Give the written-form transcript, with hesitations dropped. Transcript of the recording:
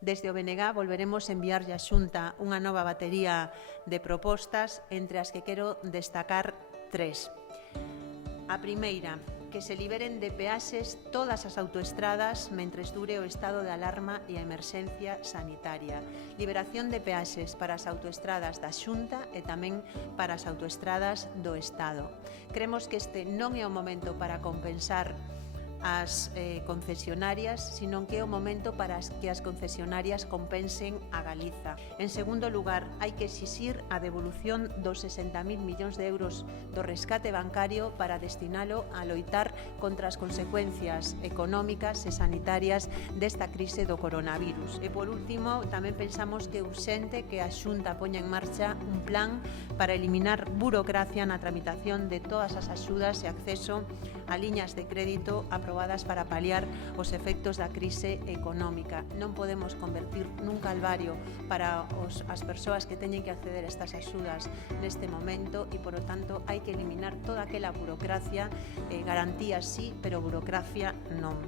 Desde o BNG volveremos enviarlle á Xunta unha nova batería de propostas, entre as que quero destacar tres. A primeira, que se liberen de peaxes todas as autoestradas mentres dure o estado de alarma e a emerxencia sanitaria. Liberación de peaxes para as autoestradas da Xunta e tamén para as autoestradas do Estado. Cremos que este non é o momento para compensar as concesionarias, sino que é o momento para que as concesionarias compensen a Galiza. En segundo lugar, hai que exixir a devolución dos 60.000 millóns de euros do rescate bancario para destinalo a loitar contra as consecuencias económicas e sanitarias desta crise do coronavirus. E por último, tamén pensamos que é urxente que a Xunta poña en marcha un plan para eliminar burocracia na tramitación de todas as axudas e acceso a liñas de crédito aprobadas para paliar os efectos da crise económica. Non podemos convertir nun calvario para as persoas que teñen que acceder a estas axudas neste momento e, por lo tanto, hai que eliminar toda aquela burocracia, garantías sí, pero burocracia non.